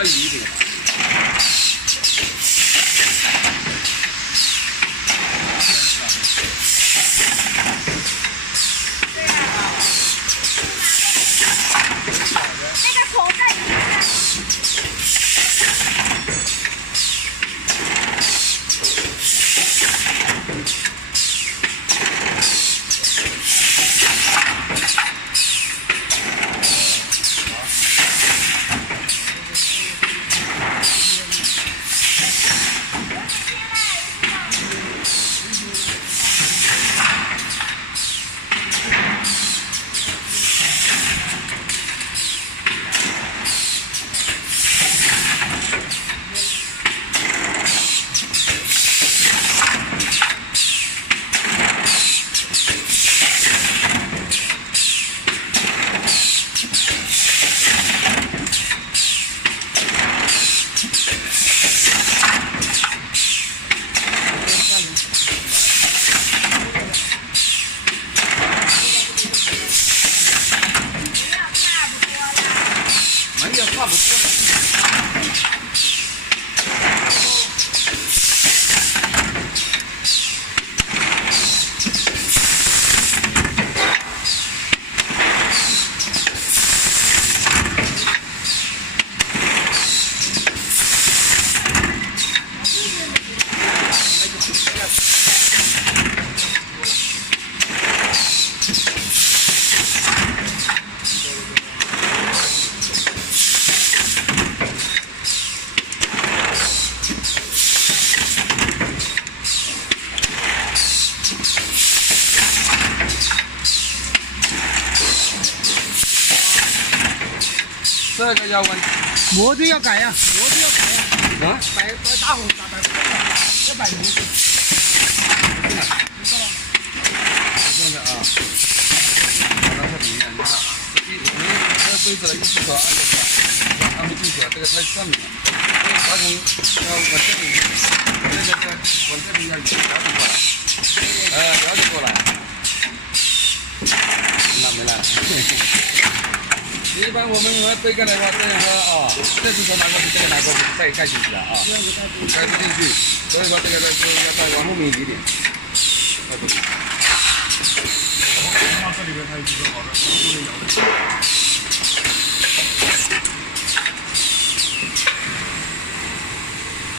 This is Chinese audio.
较匀一点。那个头在里面。没有差不多了。这个要问，模具要改呀，模具要改呀。啊？摆大红打摆要摆模具。看看啊，把它里面，你看，我们这杯子的一只手按着它，按不进去了，这个太上面了。这个把孔要往这里，这个往这里要了解过来，了解过来。那没了。一般我们和杯盖的话，这样喝啊，这只手拿过去，这个拿过去，再盖进去了啊，盖不进去，所以说这个就要再往后面移一点，盖不进去。这里边还有几个好的，后面有的。